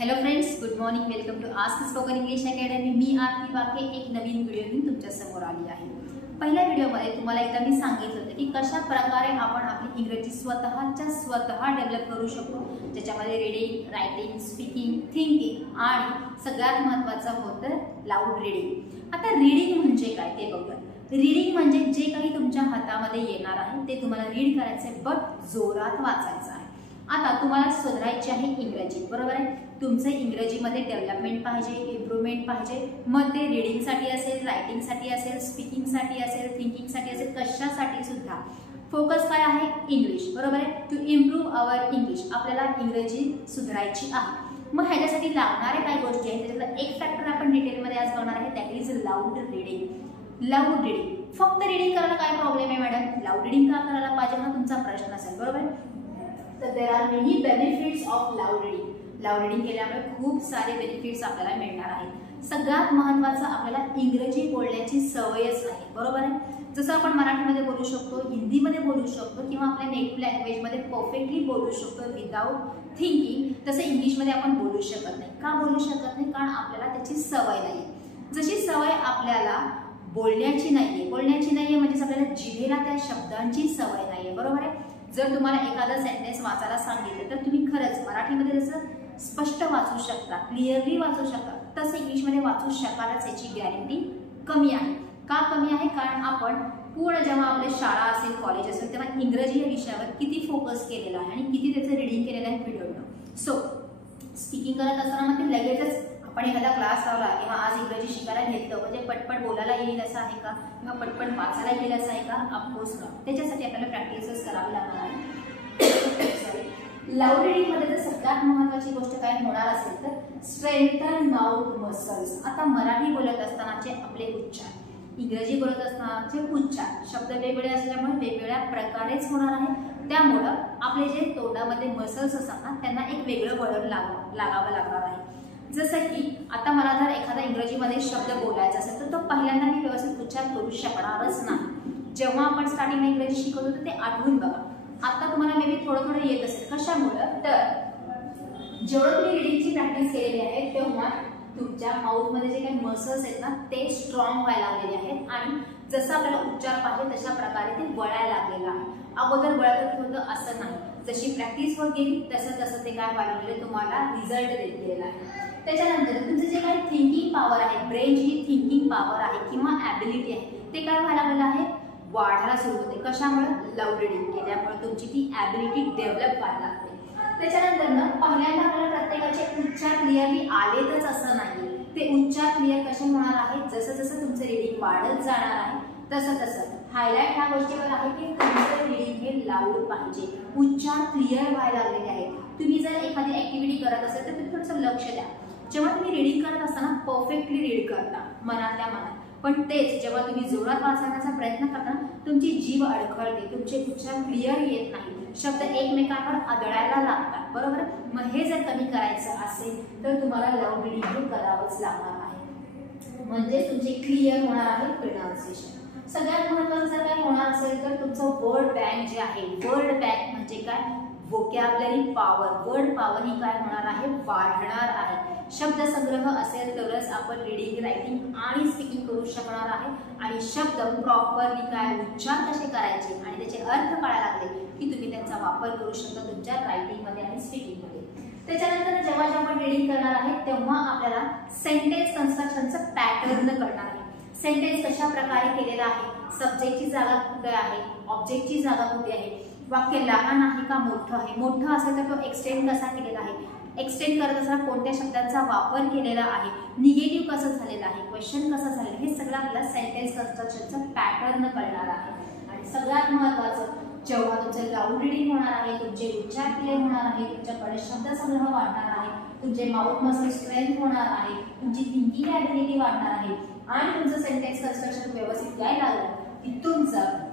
Hello friends, good morning. Welcome to ask spoken English academy. मी आरती बाके एक नवीन video घेऊन तुमच्या समोर आली आहे. पहिल्या व्हिडिओमध्ये तुम्हाला एकदा मी सांगितलं होतं की कशा प्रकारे आपण आपली इंग्रजी स्वतः डेव्हलप करू शकतो, ज्याच्यामध्ये रीडिंग, रायटिंग, स्पीकिंग, थिंकिंग आणि सगळ्यात महत्त्वाचं होतं लाऊड रीडिंग. आता रीडिंग म्हणजे काय ते बघूया. रीडिंग म्हणजे जे काही तुमच्या हातामध्ये येणार आहे ते तुम्हाला रीड करायचं, बट जोरात वाचायचं आहे. आता तुम्हाला सुधारायची आहे इंग्रजी, बरोबर आहे. तुमचं इंग्रजीमध्ये डेव्हलपमेंट पाहिजे, इम्प्रूव्हमेंट पाहिजे. मग ते रीडिंगसाठी असेल, रायटिंगसाठी असेल, स्पीकिंगसाठी असेल, थिंकिंगसाठी असेल, कशासाठी सुद्धा फोकस काय आहे? इंग्लिश, बरोबर आहे. टू इम्प्रूव्ह अवर इंग्लिश, आपल्याला इंग्रजी सुधारायची आहे. मग ह्याच्यासाठी लागणारे काही गोष्टी आहेत, त्याच्यातला एक फॅक्टर आपण डिटेलमध्ये आज बघणार आहे, that is loud reading. Loud reading, फक्त रीडिंग करायला काय प्रॉब्लेम आहे मॅडम? लाऊड रीडिंग का करायला पाहिजे हा तुमचा प्रश्न असेल, बरोबर आहे. तर there are many benefits of loud reading. Loud reading केल्यामुळे खूप सारे बेनिफिट्स आपल्याला मिळणार आहेत. सगळ्यात महत्त्वाचं आपल्याला इंग्रजी बोलण्याची सवयच आहे, बरोबर आहे. जसं आपण मराठीमध्ये बोलू शकतो, हिंदीमध्ये बोलू शकतो किंवा आपल्या नेटिव्ह लँग्वेजमध्ये परफेक्टली बोलू शकतो विदाऊट थिंकिंग, तसं इंग्लिशमध्ये आपण बोलू शकत नाही. का बोलू शकत नाही? कारण आपल्याला त्याची सवय नाही. जशी सवय आपल्याला बोलण्याची नाहीये म्हणजे आपल्याला जिभेला त्या शब्दांची सवय नाहीये, बरोबर आहे. जर तुम्हाला एखादा सेंटेन्स वाचायला सांगितलं तर तुम्ही खरंच मराठीमध्ये जसं स्पष्ट वाचू शकता, क्लिअरली वाचू शकता, तसं इंग्लिशमध्ये वाचू शकालच याची गॅरंटी कमी आहे. का कमी आहे? कारण आपण पूर्ण जेव्हा आपली शाळा असेल, कॉलेज असेल, तेव्हा इंग्रजी या विषयावर किती फोकस केलेला आहे आणि किती त्याचं रीडिंग केलेलं आहे व्हिडिओनं. सो स्पीकिंग करत असताना मग ते लगेचच आपण एखादा क्लास लावला की हा आज इंग्रजी शिकायला घेतलं म्हणजे पटपट बोलायला येईल असं आहे का, किंवा पटपट वाचायला येईल असं आहे का? ऑफकोर्स ना. त्याच्यासाठी आपल्याला प्रॅक्टिसेस करावी लागणार आहे. सॉरी, लाऊड रीडिंगमध्ये जर सगळ्यात महत्त्वाची गोष्ट काय होणार असेल तर स्ट्रेंथन माउथ मसल्स. आता मराठी बोलत असतानाचे आपले उच्चार, इंग्रजी बोलत असतानाचे उच्चार, शब्द वेगवेगळे असल्यामुळे वेगवेगळ्या प्रकारेच होणार आहे. त्यामुळं आपले जे तोंडामध्ये मसल्स असतात ना, त्यांना एक वेगळं वळण लागावं लागणार आहे. जसं की आता मला जर एखादा इंग्रजीमध्ये शब्द बोलायचा असेल तर तो पहिल्यांदा मी व्यवस्थित उच्चार करू शकणारच नाही. जेव्हा आपण स्टार्टिंगला इंग्रजी शिकत होतो ते आठवून बघा. आता तुम्हाला मे बी थोडं येत असेल. कशामुळं? तर जेवढं तुम्ही रीडिंगची प्रॅक्टिस केलेली आहे तेव्हा तुमच्या माउथमध्ये जे काही मसल्स आहेत ना ते स्ट्रॉंग व्हायला लागलेले आहेत आणि जसं आपल्याला उच्चार पाहिजे तशा प्रकारे ते वळायला लागलेलं आहे. अगोदर वळत होतं असं नाही. जशी प्रॅक्टिस होत गेली तसं ते काय व्हायला लागले, तुम्हाला रिझल्ट देत गेलेला आहे. त्याच्यानंतर तुमचं जे काही थिंकिंग पॉवर आहे, ब्रेनची जी थिंकिंग पॉवर आहे किंवा ॲबिलिटी आहे ते काय व्हायला लागलेलं आहे? वाढायला सुरू होते. कशामुळे? लाऊड रीडिंग केल्यामुळे तुमची ती ॲबिलिटी डेव्हलप व्हायला लागते. त्याच्यानंतर पहिल्यांदा आपल्याला प्रत्येकाचे उच्चार क्लिअरली आलेतच असं नाही. ते उच्चार क्लिअर कसे होणार आहेत? जसं जसं तुमचं रीडिंग वाढत जाणार आहे तसं हायलाइट ह्या गोष्टीवर आहे की तुमचं रीडिंग हे लाऊड पाहिजे, उच्चार क्लिअर व्हायला लागलेले आहेत. तुम्ही जर एखादी ऍक्टिव्हिटी करत असेल तर तुम्ही थोडंसं लक्ष द्या. जेव्हा तुम्ही रीडिंग करत असताना परफेक्टली रीड करता मनातल्या मनात, पण तेच जेव्हा तुम्ही जोरात वाचण्याचा प्रयत्न करता तुमची जीभ अडखळते, तुमचे उच्चार क्लिअर येत नाही, शब्द एकमेकांवर आदळायला लागतात, बरोबर. मग हे जर कमी करायचं असेल तर तुम्हाला लाऊड रीडिंग हे करावंच लागणार आहे. म्हणजे तुमचे क्लिअर होणार आहे प्रोनाउन्सिएशन. सगळ्यात महत्त्वाचं जर काय होणार असेल तर तुमचं वर्ड बँक जे आहे, वर्ड बँक म्हणजे काय? Vocabulary power. वर्ड पॉवर ही काय होणार आहे? वाढणार आहे. शब्दसंग्रह असेल तरच आपण रीडिंग, रायटिंग आणि स्पीकिंग करू शकणार आहे. आणि शब्द प्रॉपरली काय, उच्चार कसे करायचे आणि त्याचे अर्थ कळायला लागले की तुम्ही त्यांचा वापर करू शकता तुमच्या रायटिंगमध्ये आणि स्पीकिंगमध्ये. त्याच्यानंतर जेव्हा आपण रीडिंग करणार आहे तेव्हा आपल्याला सेंटेन्स कन्स्ट्रक्शनचं पॅटर्न कळणार आहे. सेंटेन्स कशा प्रकारे केलेला आहे, सब्जेक्टची जागा कुठे आहे, ऑब्जेक्टची जागा कुठे आहे, वाक्य लहान आहे का मोठं आहे, मोठं असेल तर तो एक्सटेंड कसा केलेला आहे, एक्सटेंड करत असताना कोणत्या शब्दांचा वापर केलेला आहे, निगेटिव्ह कसं झालेलं आहे, क्वेश्चन कसं झालेलं आहे, हे सगळं आपल्याला सेंटेन्स कन्स्ट्रक्शनचं पॅटर्न कळणार आहे. आणि सगळ्यात महत्त्वाचं, जेव्हा तुमचं लाऊड रीडिंग होणार आहे, तुमचे उच्चार क्लिअर होणार आहे, तुमच्याकडे शब्दसंग्रह वाढणार आहे, तुमचे माउथ मसल स्ट्रेंथ होणार आहे, तुमची थिंकिंग ॲबिलिटी वाढणार आहे आणि तुमचं सेंटेन्स कन्स्ट्रक्शन व्यवस्थित यायला लागलं की तुमचं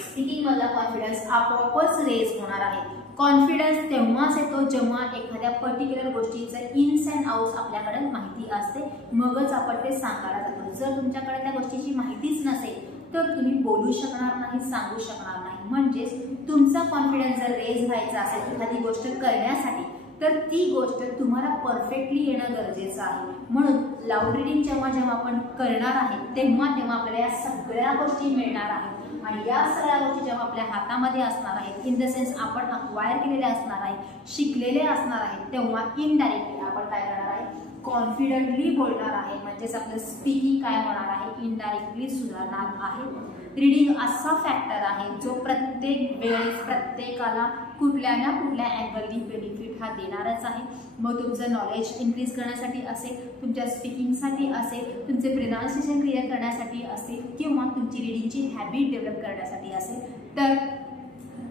स्पीकिंग मधला कॉन्फिडन्स आपोआपच रेज होणार आहे. कॉन्फिडन्स तेव्हाच येतो जेव्हा एखाद्या पर्टिक्युलर गोष्टीचं इन्स अँड आउट्स आपल्याकडे माहिती असते, मगच आपण ते सांगायला जातो. जर तुमच्याकडे त्या गोष्टीची माहितीच नसेल तर तुम्ही बोलू शकणार नाही, सांगू शकणार नाही. म्हणजेच तुमचा कॉन्फिडन्स जर रेज व्हायचा असेल एखादी गोष्ट करण्यासाठी तर ती गोष्ट तुम्हाला परफेक्टली येणं गरजेचं आहे. म्हणून लाऊड रीडिंग जेव्हा आपण करणार आहे तेव्हा आपल्याला या सगळ्या गोष्टी मिळणार आहेत आणि या सगळ्या गोष्टी जेव्हा आपल्या हातामध्ये असणार आहेत, इन द सेन्स आपण अक्वायर केलेले असणार आहे, शिकलेले असणार आहेत, तेव्हा इनडायरेक्टली आपण काय करणार आहे, कॉन्फिडंटली बोलणार आहे. म्हणजेच आपलं स्पीकिंग काय होणार आहे, इनडायरेक्टली सुधारणार आहे. रीडिंग असा फॅक्टर आहे जो प्रत्येक वेळेस प्रत्येकाला कुठल्या ना कुठल्या अँगलनी बेनिफिट हा देणारच आहे. मग तुमचं नॉलेज इन्क्रीज करण्यासाठी असेल, तुमच्या स्पीकिंगसाठी असेल, तुमचे प्रोनाउन्सिएशन क्लिअर करण्यासाठी असेल किंवा तुमची रीडिंगची हॅबिट डेव्हलप करण्यासाठी असेल. तर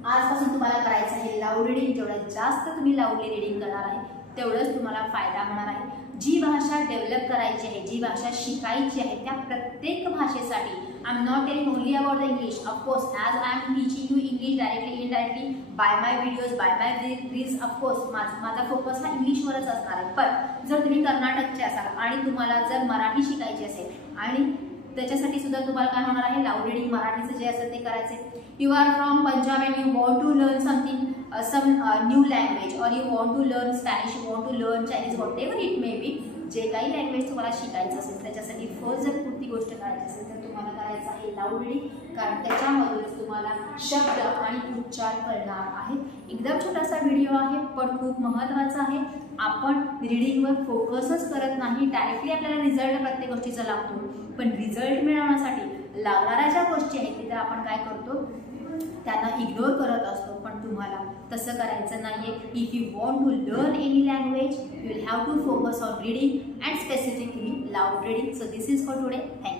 आजपासून तुम्हाला करायचं आहे लाऊड रीडिंग. जेवढं जास्त तुम्ही लाऊडली रीडिंग करणार आहे तेवढंच तुम्हाला फायदा होणार आहे. जी भाषा डेव्हलप करायची आहे, जी भाषा शिकायची आहे, त्या प्रत्येक भाषेसाठी I am not telling only about the English. Of course as I am teaching you English directly indirectly by my videos, by my reels, of course माझा फोकस हा इंग्लिशवरच असणार आहे. पण जर तुम्ही कर्नाटकचे असाल आणि तुम्हाला जर मराठी शिकायची असेल आणि त्याच्यासाठी सुद्धा तुम्हाला काय होणार आहे, लाऊड रीडिंग मराठीचं जे असेल ते करायचे. You are from Punjab and you want to learn something some new language or you want to learn Spanish, you want to learn Chinese, whatever it may be, जे काही लँग्वेज तुम्हाला शिकायचं असेल त्याच्यासाठी फर्स्ट जर कोणती गोष्ट करायची असेल तर तुम्हाला करायचं आहे लाऊड रीडिंग. कारण त्याच्यामधूनच तुम्हाला शब्द आणि उच्चार कळणार आहेत. एकदम छोटासा व्हिडिओ आहे पण खूप महत्त्वाचा आहे. आपण रीडिंगवर फोकसच करत नाही, डायरेक्टली आपल्याला रिझल्ट प्रत्येक गोष्टीचा लागतो, पण रिझल्ट मिळवण्यासाठी लागणाऱ्या ज्या गोष्टी आहेत तिथे आपण काय करतो, त्यांना इग्नोर करत असतो. पण तुम्हाला तसं करायचं नाहीये. If you want to learn any language you will have to focus on reading and specifically loud reading. So this is for today. Thank you.